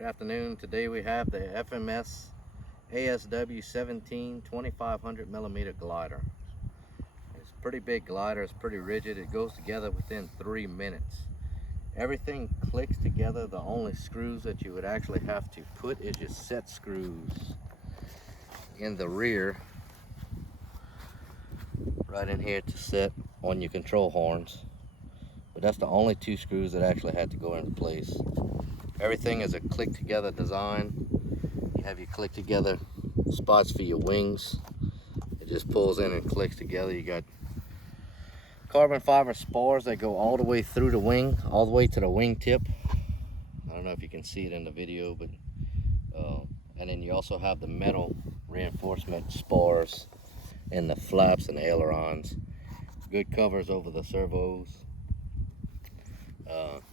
Good afternoon. Today we have the FMS ASW-17 2500 millimeter glider. It's a pretty big glider. It's pretty rigid. It goes together within 3 minutes. Everything clicks together. The only screws that you would actually have to put is your set screws in the rear, right in here to set on your control horns. But that's the only 2 screws that actually had to go into place. Everything is a click together design. You have your click together spots for your wings. It just pulls in and clicks together. You got carbon fiber spars that go all the way through the wing, all the way to the wing tip. I don't know if you can see it in the video, but and then you also have the metal reinforcement spars in the flaps and the ailerons. Good covers over the servos.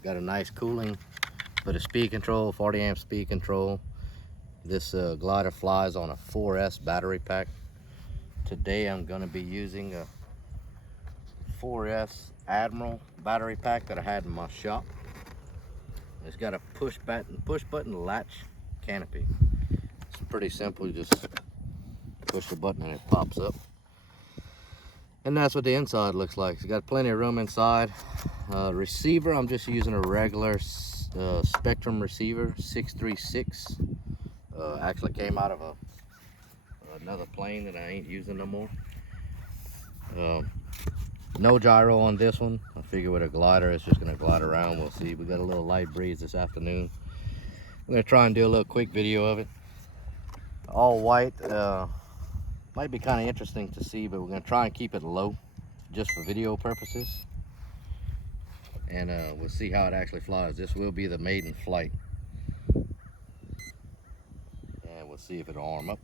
Got a nice cooling for the speed control, 40 amp speed control. This glider flies on a 4S battery pack. Today I'm going to be using a 4S Admiral battery pack that I had in my shop. It's got a push button latch canopy. It's pretty simple. You just push the button and it pops up. And that's what the inside looks like. It's got plenty of room inside. Receiver, I'm just using a regular Spectrum receiver, 636. Actually came out of another plane that I ain't using no more. No gyro on this one. I figure with a glider it's just gonna glide around. We'll see. We got a little light breeze this afternoon. I'm gonna try and do a little quick video of it. All white. Might be kind of interesting to see, but we're gonna try and keep it low just for video purposes. And we'll see how it actually flies. This will be the maiden flight. And we'll see if it'll arm up.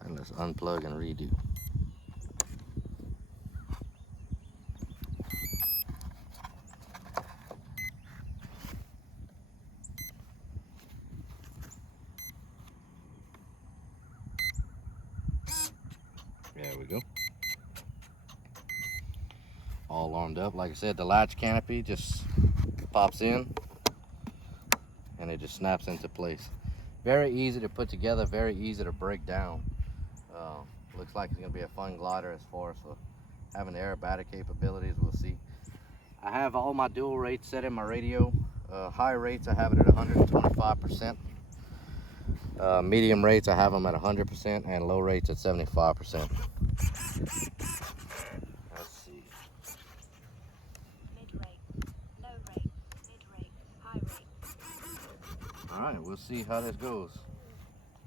And let's unplug and redo. There we go. All armed up. Like I said, the latch canopy just pops in and it just snaps into place. Very easy to put together, very easy to break down. Looks like it's going to be a fun glider as far as having the aerobatic capabilities. We'll see. I have all my dual rates set in my radio. High rates I have it at 125%. Medium rates I have them at 100%, and low rates at 75%. Let's see. Mid rate, low rate, mid rate, high rate. All right, we'll see how this goes.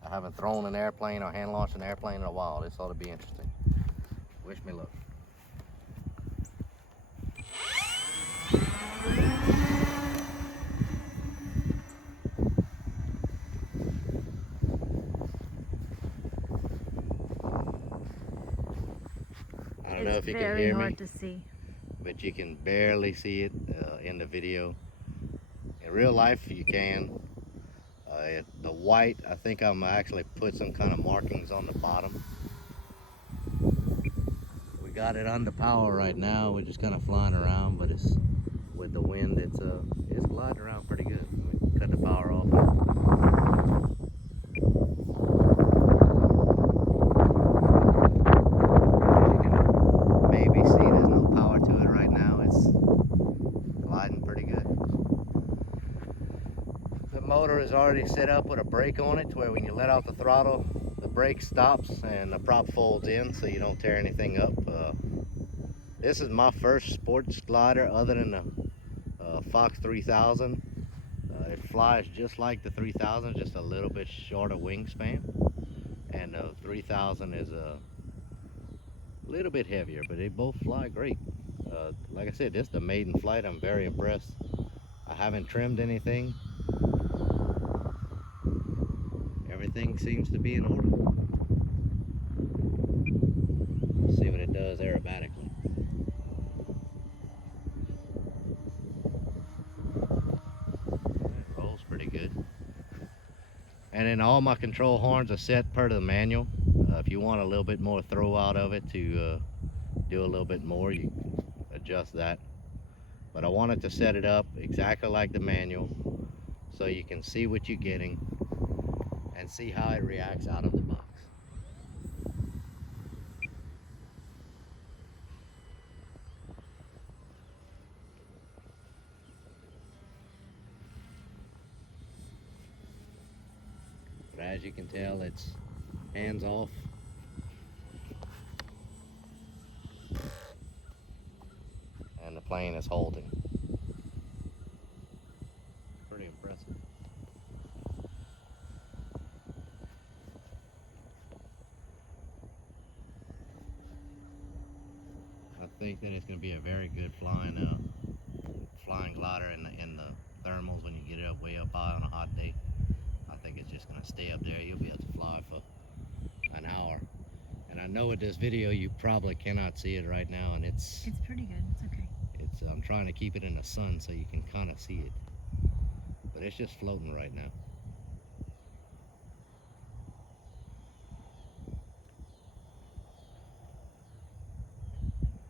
I haven't thrown an airplane or hand launched an airplane in a while. This ought to be interesting. Wish me luck. I don't know if you can hear me, hard to see. but you can barely see it in the video. In real life, you can. The white, I think I'm actually put some kind of markings on the bottom. We got it under power right now. We're just kind of flying around, but it's with the wind, it's gliding around pretty good. We cut the power off. Maybe see there's no power to it right now. It's gliding pretty good. The motor is already set up with a brake on it to where when you let out the throttle, the brake stops and the prop folds in so you don't tear anything up. This is my first sports glider other than the Fox 3000. It flies just like the 3000, just a little bit shorter wingspan. And the 3000 is a little bit heavier, but they both fly great. Like I said, this is the maiden flight. I'm very impressed. I haven't trimmed anything. Everything seems to be in order. Let's see what it does aerobatically. It rolls pretty good. And then all my control horns are set per the manual. So if you want a little bit more throw out of it to do a little bit more, you adjust that. But I wanted to set it up exactly like the manual so you can see what you're getting and see how it reacts out of the box. But as you can tell, it's hands off. And the plane is holding. Pretty impressive. I think that it's going to be a very good flying glider in the thermals when you get it up way up high on a hot day. I think it's just going to stay up there. You'll be able to fly for an hour. And I know with this video you probably cannot see it right now, and it's pretty good. It's okay. I'm trying to keep it in the sun so you can kind of see it, but it's just floating right now.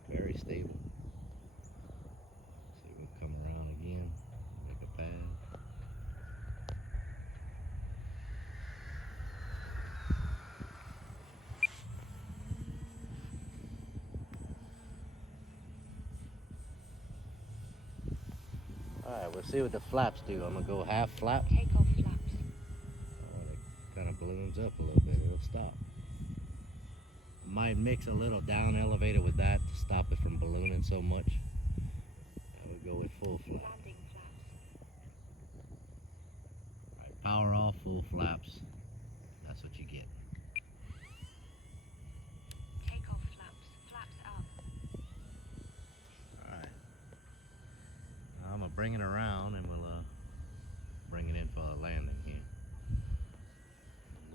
Very stable. So we'll come around again, make a pad. Alright, we'll see what the flaps do. I'm going to go half flap. Takeoff flaps. It kind of balloons up a little bit. It'll stop. Might mix a little down elevator with that to stop it from ballooning so much. I would go with full flap. Landing flaps. Alright, power off, full flaps. That's what you get. Takeoff flaps. Flaps up. Alright. Now I'm going to bring it around and we'll bring it in for a landing here.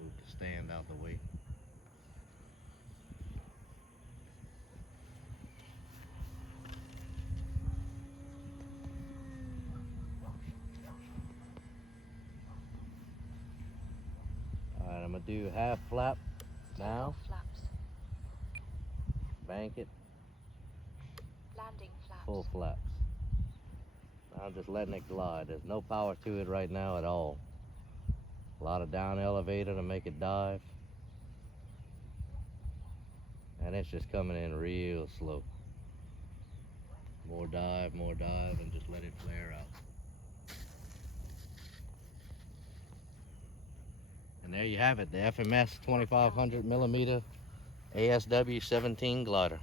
Move the stand out the way. Alright, I'm going to do half flap now. Takeoff flaps. Bank it, Landing flaps. full flaps. Now I'm just letting it glide. There's no power to it right now at all. A lot of down elevator to make it dive. And it's just coming in real slow. More dive, and just let it flare out. And there you have it, the FMS 2500 millimeter ASW-17 glider.